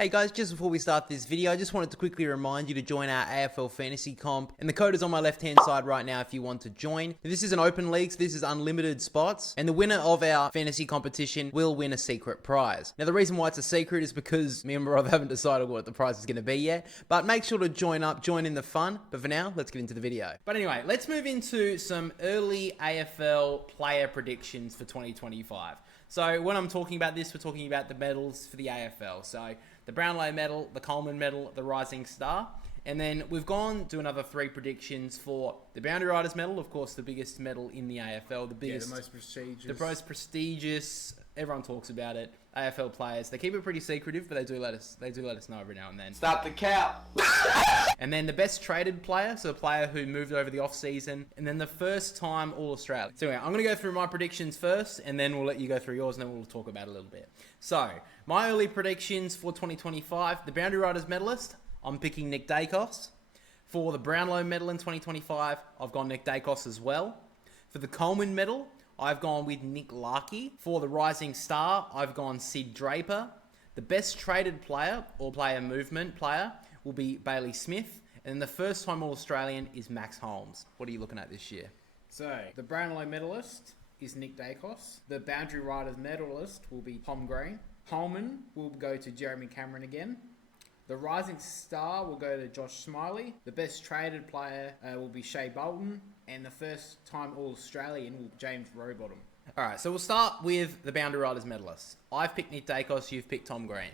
Hey guys, just before we start this video, I just wanted to quickly remind you to join our AFL Fantasy Comp, and the code is on my left-hand side right now if you want to join. This is an open league, so this is unlimited spots, and the winner of our fantasy competition will win a secret prize. Now, the reason why it's a secret is because me and my brother haven't decided what the prize is going to be yet, but make sure to join in the fun. But for now, let's get into the video. But anyway, let's move into some early AFL player predictions for 2025. So when I'm talking about this, we're talking about the medals for the AFL. So the Brownlow Medal, the Coleman Medal, the Rising Star. And then we've gone to another 3 predictions for the Boundary Riders Medal, of course, the biggest medal in the AFL, the biggest, the most prestigious. The most prestigious. Everyone talks about it. AFL Players. They keep it pretty secretive, but they do let us know every now and then. Stop the cap. And then the best traded player, so a player who moved over the off-season. And then the first time All-Australian. So anyway, I'm going to go through my predictions first, and then we'll let you go through yours, and then we'll talk about it a little bit. So, my early predictions for 2025. The Boundary Riders medalist, I'm picking Nick Daicos. For the Brownlow Medal in 2025, I've gone Nick Daicos as well. For the Coleman Medal, I've gone with Nick Larkey. For the Rising Star, I've gone Sid Draper. The best traded player, or player movement player, will be Bailey Smith. And then the first time All-Australian is Max Holmes. What are you looking at this year? So, the Brownlow medalist is Nick Daicos. The Boundary Riders medalist will be Tom Green. Coleman will go to Jeremy Cameron again. The Rising Star will go to Josh Smiley. The best traded player will be Shea Bolton. And the first time All-Australian will be James Rowbottom. All right, so we'll start with the Boundary Riders medalist. I've picked Nick Daicos, you've picked Tom Green.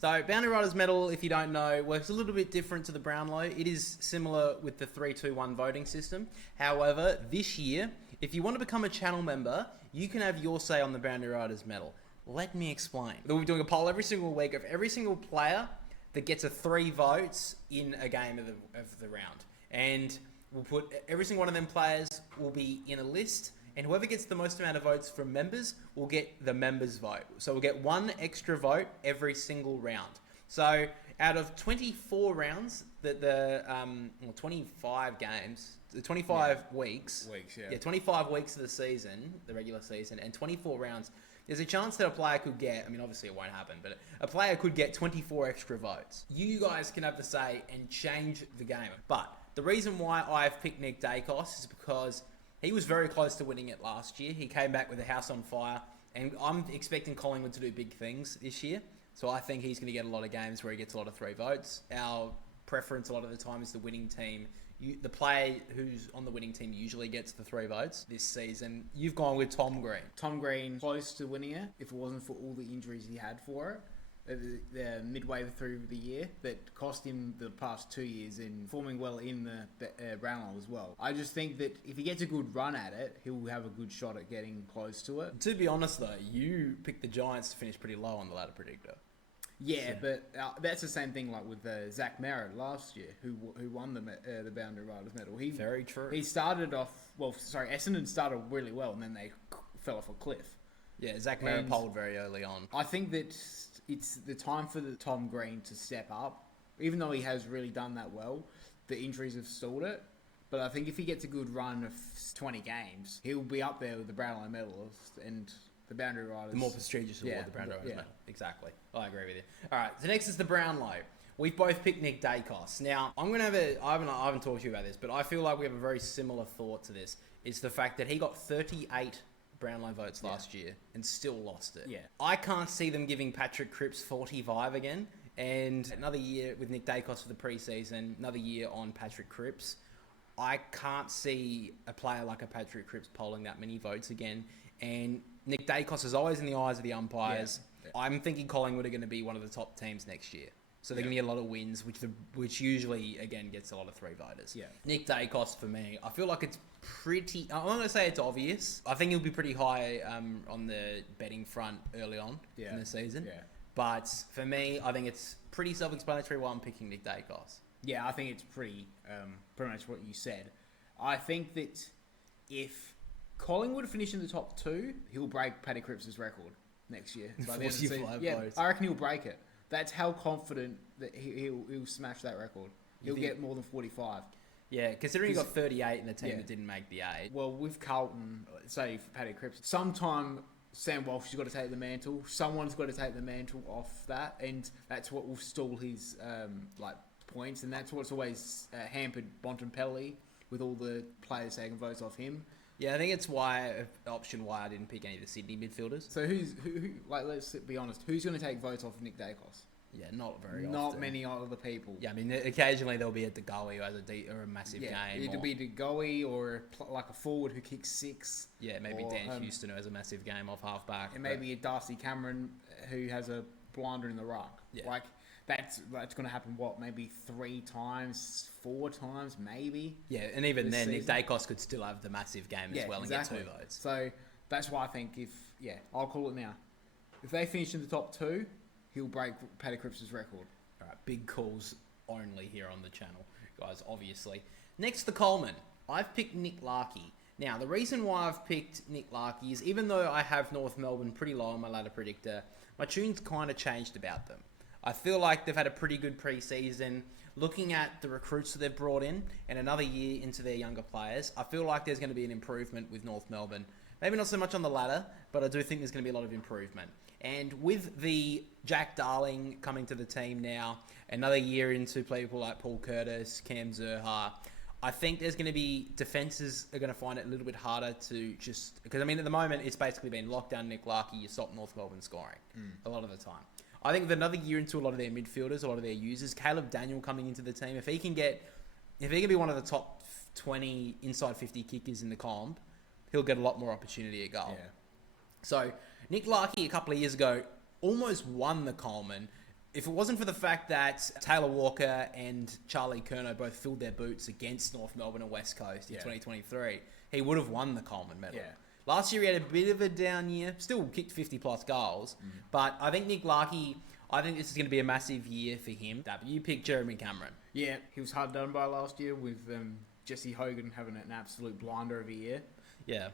So Boundary Riders medal, if you don't know, works a little bit different to the Brownlow. It is similar with the 3-2-1 voting system. However, this year, if you want to become a channel member, you can have your say on the Boundary Riders medal. Let me explain. We'll be doing a poll every single week of every single player that gets 3 votes in a game of the round. And we'll put every single one of them players will be in a list, and whoever gets the most amount of votes from members will get the members' vote. So we'll get 1 extra vote every single round. So out of 24 rounds, 25 games, 25 weeks. Yeah, 25 weeks of the season, the regular season, and 24 rounds. There's a chance that a player could get, I mean, obviously it won't happen, but a player could get 24 extra votes. You guys can have the say and change the game. But the reason why I've picked Nick Daicos is because he was very close to winning it last year. He came back with a house on fire, and I'm expecting Collingwood to do big things this year. So I think he's going to get a lot of games where he gets a lot of 3 votes. Our preference a lot of the time is the winning team. The player who's on the winning team usually gets the 3 votes this season. You've gone with Tom Green. Tom Green close to winning it if it wasn't for all the injuries he had for it. The midway through the year that cost him the past 2 years in performing well in the Brownlow as well. I just think that if he gets a good run at it, he'll have a good shot at getting close to it. To be honest though, you picked the Giants to finish pretty low on the ladder predictor. Yeah, but that's the same thing like with Zach Merritt last year, who won the Boundary Riders medal. Very true. He started off, Essendon started really well and then they fell off a cliff. Yeah, Zach Merritt polled very early on. I think that it's the time for the Tom Green to step up. Even though he has really done that well, the injuries have stalled it. But I think if he gets a good run of 20 games, he'll be up there with the Brownlow medalist and the Boundary Riders. The more prestigious award, the Boundary Riders medal. Exactly. I agree with you. All right, so next is the Brownlow. We've both picked Nick Daicos. Now, I'm going to have I haven't talked to you about this, but I feel like we have a very similar thought to this. It's the fact that he got 38 Brownlow votes last year and still lost it. Yeah. I can't see them giving Patrick Cripps 45 again. And another year with Nick Daicos for the preseason, another year on Patrick Cripps. I can't see a player like a Patrick Cripps polling that many votes again. And Nick Daicos is always in the eyes of the umpires. Yeah. I'm thinking Collingwood are going to be one of the top teams next year. So they're going to get a lot of wins, which usually, again, gets a lot of 3 voters. Yeah. Nick Daicos, for me, I feel like it's pretty... I'm not going to say it's obvious. I think he'll be pretty high on the betting front early on in the season. Yeah. But for me, I think it's pretty self-explanatory why I'm picking Nick Daicos. Yeah, I think it's pretty much what you said. I think that if Collingwood finish in the top 2, he'll break Paddy Cripps' record next year. By the end of the season. Yeah, I reckon he'll break it. That's how confident that he'll smash that record. He'll get more than 45. Yeah, considering he got 38 in the team that didn't make the 8. Well, with Carlton, say for Paddy Cripps, sometime Sam Walsh has got to take the mantle. Someone's got to take the mantle off that, and that's what will stall his points, and that's what's always hampered Bontempelli with all the players taking votes off him. Yeah, I think it's option why I didn't pick any of the Sydney midfielders. So who let's be honest, who's going to take votes off Nick Dacos? Yeah, not very often. Not many other people. Yeah, I mean, occasionally there'll be a De Goey who has a massive game. It'll be De Goey or a forward who kicks 6. Yeah, maybe Dan Houston who has a massive game off half-back. And maybe a Darcy Cameron who has a blinder in the ruck. Yeah. That's going to happen, maybe 3 times, 4 times, maybe? Yeah, and even then, season. Nick Dacos could still have the massive game as well and get 2 votes. So that's why I think I'll call it now. If they finish in the top 2, he'll break Paddy Cripps' record. All right, big calls only here on the channel, guys, obviously. Next, the Coleman. I've picked Nick Larkey. Now, the reason why I've picked Nick Larkey is even though I have North Melbourne pretty low on my ladder predictor, my tune's kind of changed about them. I feel like they've had a pretty good pre-season. Looking at the recruits that they've brought in and another year into their younger players, I feel like there's going to be an improvement with North Melbourne. Maybe not so much on the ladder, but I do think there's going to be a lot of improvement. And with the Jack Darling coming to the team now, another year into people like Paul Curtis, Cam Zurhaar, I think there's going to be defences are going to find it a little bit harder to just... Because, I mean, at the moment, it's basically been lockdown Nick Larkey, you stop North Melbourne scoring a lot of the time. I think with another year into a lot of their midfielders, a lot of their users, Caleb Daniel coming into the team, if he can be one of the top 20 inside 50 kickers in the comp, he'll get a lot more opportunity at goal. Yeah. So, Nick Larkey a couple of years ago almost won the Coleman. If it wasn't for the fact that Taylor Walker and Charlie Curnow both filled their boots against North Melbourne and West Coast in 2023, he would have won the Coleman medal. Yeah. Last year he had a bit of a down year, still kicked 50 plus goals, but I think Nick Larkey, I think this is going to be a massive year for him. You picked Jeremy Cameron. Yeah, he was hard done by last year with Jesse Hogan having an absolute blinder of a year. Yeah.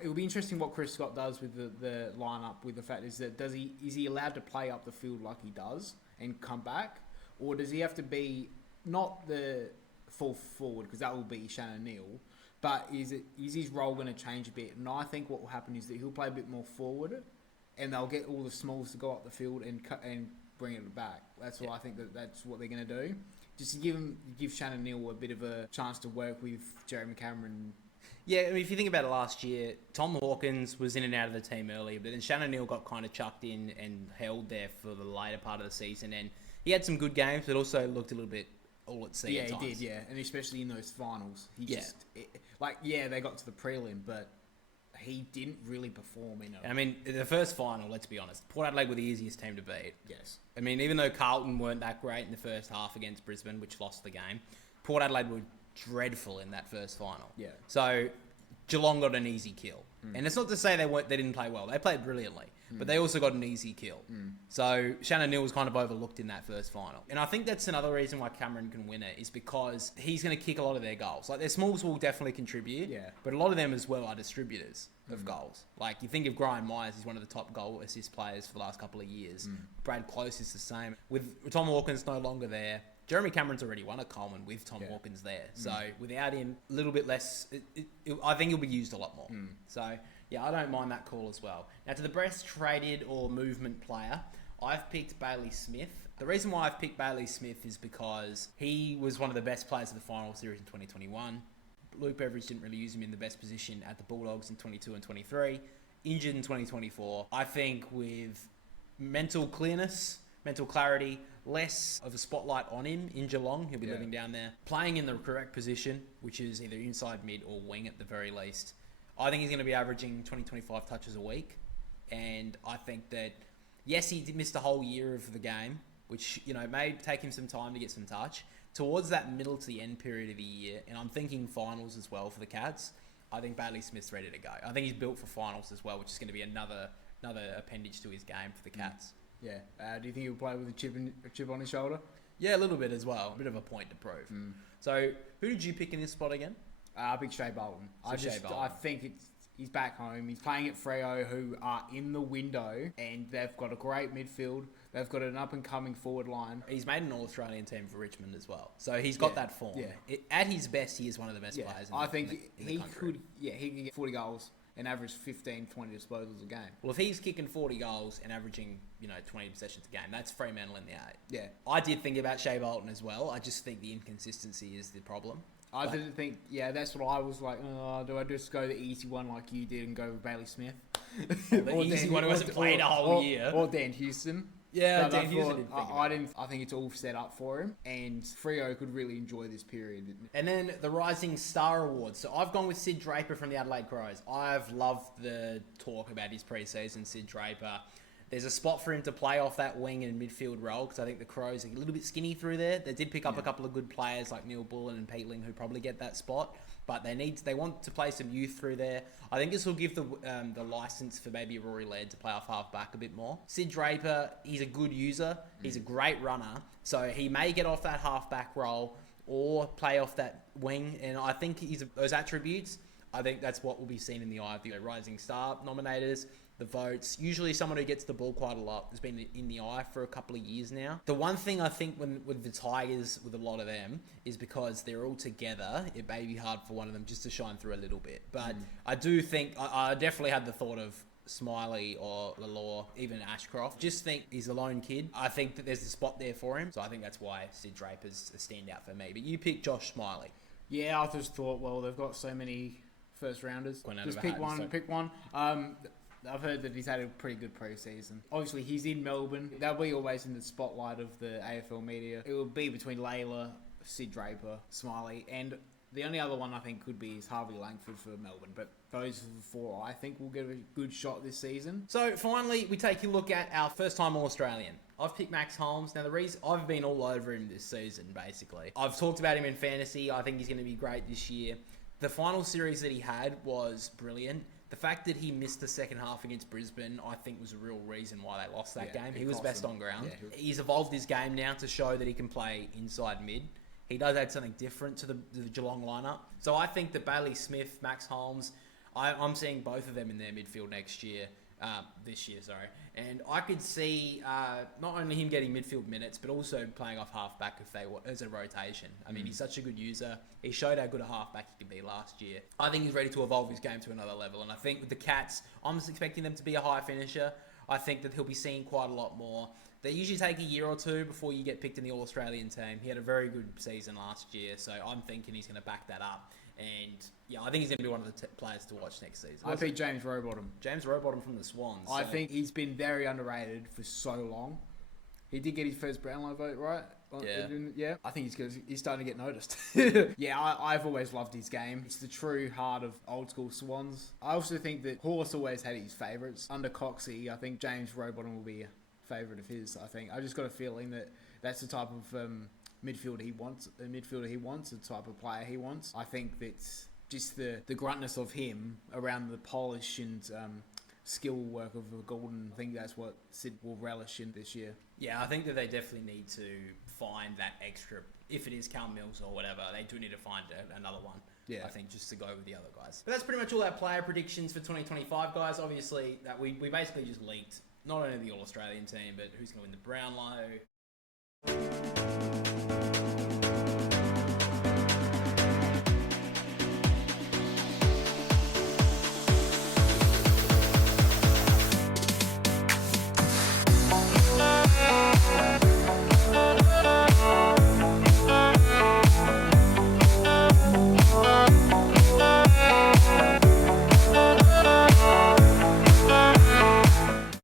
It will be interesting what Chris Scott does with the lineup. With the fact is that is he allowed to play up the field like he does and come back, or does he have to be not the full forward because that will be Shannon Neal, but is his role going to change a bit? And I think what will happen is that he'll play a bit more forward, and they'll get all the smalls to go up the field and bring it back. That's what I think that's what they're going to do. Just to give Shannon Neal a bit of a chance to work with Jeremy Cameron. Yeah, I mean, if you think about it last year, Tom Hawkins was in and out of the team early, but then Shannon Neal got kind of chucked in and held there for the later part of the season, and he had some good games, but also looked a little bit all at sea at times. Yeah, he did, yeah. And especially in those finals. They got to the prelim, but he didn't really perform in it. I mean, the first final, let's be honest, Port Adelaide were the easiest team to beat. Yes. I mean, even though Carlton weren't that great in the first half against Brisbane, which lost the game, Port Adelaide were dreadful in that first final. Yeah. So Geelong got an easy kill. And it's not to say they didn't play well. They played brilliantly. But they also got an easy kill. So Shannon Neal was kind of overlooked in that first final. And I think that's another reason why Cameron can win it is because he's going to kick a lot of their goals. Like, their smalls will definitely contribute. Yeah. But a lot of them as well are distributors of goals. Like, you think of Brian Myers, he's one of the top goal assist players for the last couple of years. Brad Close is the same. With Tom Hawkins no longer there, Jeremy Cameron's already won a Coleman with Tom Hawkins there. So without him, a little bit less, I think he'll be used a lot more. So, yeah, I don't mind that call as well. Now, to the best traded or movement player, I've picked Bailey Smith. The reason why I've picked Bailey Smith is because he was one of the best players of the final series in 2021. Luke Beveridge didn't really use him in the best position at the Bulldogs in 22 and 23. Injured in 2024. I think with mental clearness, mental clarity, less of a spotlight on him in Geelong, he'll be living down there, playing in the correct position, which is either inside mid or wing at the very least. I think he's going to be averaging 20-25 touches a week. And I think that, yes, he missed a whole year of the game, which, may take him some time to get some touch. Towards that middle to the end period of the year, and I'm thinking finals as well for the Cats, I think Bailey Smith's ready to go. I think he's built for finals as well, which is going to be another appendage to his game for the Cats. Yeah. Do you think he'll play with a chip on his shoulder? Yeah, a little bit as well. A bit of a point to prove. So, who did you pick in this spot again? I picked Shea Bolton. I think he's back home. He's playing at Freo, who are in the window, and they've got a great midfield. They've got an up-and-coming forward line. He's made an All-Australian team for Richmond as well. So he's got that form. Yeah. At his best, he is one of the best players in the country. He could get 40 goals and average 15, 20 disposals a game. Well, if he's kicking 40 goals and averaging, 20 possessions a game, that's Fremantle in the eight. Yeah. I did think about Shea Bolton as well. I just think the inconsistency is the problem. I didn't think, that's what I was like, do I just go the easy one like you did and go with Bailey Smith? The easy one who hasn't played a whole year. Or Dan Houston. Yeah, But Dan Houston. I think it's all set up for him, and Freo could really enjoy this period. And then the Rising Star Award. So I've gone with Sid Draper from the Adelaide Crows. I've loved the talk about his pre-season, Sid Draper. There's a spot for him to play off that wing and midfield role because I think the Crows are a little bit skinny through there. They did pick up a couple of good players like Neil Bullen and Peatling who probably get that spot, but they want to play some youth through there. I think this will give the license for maybe Rory Laird to play off half back a bit more. Sid Draper, he's a good user. He's a great runner, so he may get off that half back role or play off that wing. And I think those attributes, I think that's what will be seen in the eye of the Rising Star nominators. The votes. Usually someone who gets the ball quite a lot has been in the eye for a couple of years now. The one thing I think with the Tigers, with a lot of them, is because they're all together, it may be hard for one of them just to shine through a little bit. But I do think, I definitely had the thought of Smiley or Lalore, even Ashcroft. Just think he's a lone kid. I think that there's a spot there for him. So I think that's why Sid Draper's a standout for me. But you pick Josh Smiley. Yeah, I just thought, well, they've got so many first rounders. Just pick one. I've heard that he's had a pretty good pre-season. Obviously, he's in Melbourne. They'll be always in the spotlight of the AFL media. It will be between Layla, Sid Draper, Smiley, and the only other one I think could be is Harvey Langford for Melbourne. But those four, I think, will get a good shot this season. So finally, we take a look at our first-time All-Australian. I've picked Max Holmes. Now, the reason I've been all over him this season, basically. I've talked about him in fantasy. I think he's going to be great this year. The final series that he had was brilliant. The fact that he missed the second half against Brisbane, I think, was a real reason why they lost that game. He was best on ground. Yeah, he's evolved his game now to show that he can play inside mid. He does add something different to the Geelong lineup. So I think that Bailey Smith, Max Holmes, I'm seeing both of them in their midfield this year, and I could see not only him getting midfield minutes, but also playing off halfback as a rotation. I mean, he's such a good user. He showed how good a halfback he could be last year. I think he's ready to evolve his game to another level, and I think with the Cats, I'm just expecting them to be a high finisher. I think that he'll be seen quite a lot more. They usually take a year or two before you get picked in the All-Australian team. He had a very good season last year, so I'm thinking he's going to back that up. And yeah, I think he's going to be one of the players to watch next season. I picked James Rowbottom. James Rowbottom from the Swans. I think he's been very underrated for so long. He did get his first Brownlow vote, right? Yeah. I think he's starting to get noticed. Yeah, I've always loved his game. It's the true heart of old school Swans. I also think that Horse always had his favourites. Under Coxie, I think James Rowbottom will be a favourite of his. I just got a feeling that that's the type of midfielder he wants, the type of player he wants. I think that's just the gruntness of him around the polish and skill work of the Golden. I think that's what Sid will relish in this year. Yeah, I think that they definitely need to find that extra, if it is Cal Mills or whatever, they do need to find another one. Yeah, I think, just to go with the other guys. But that's pretty much all our player predictions for 2025, guys. Obviously, that we basically just leaked not only the All-Australian team, but who's going to win the Brownlow.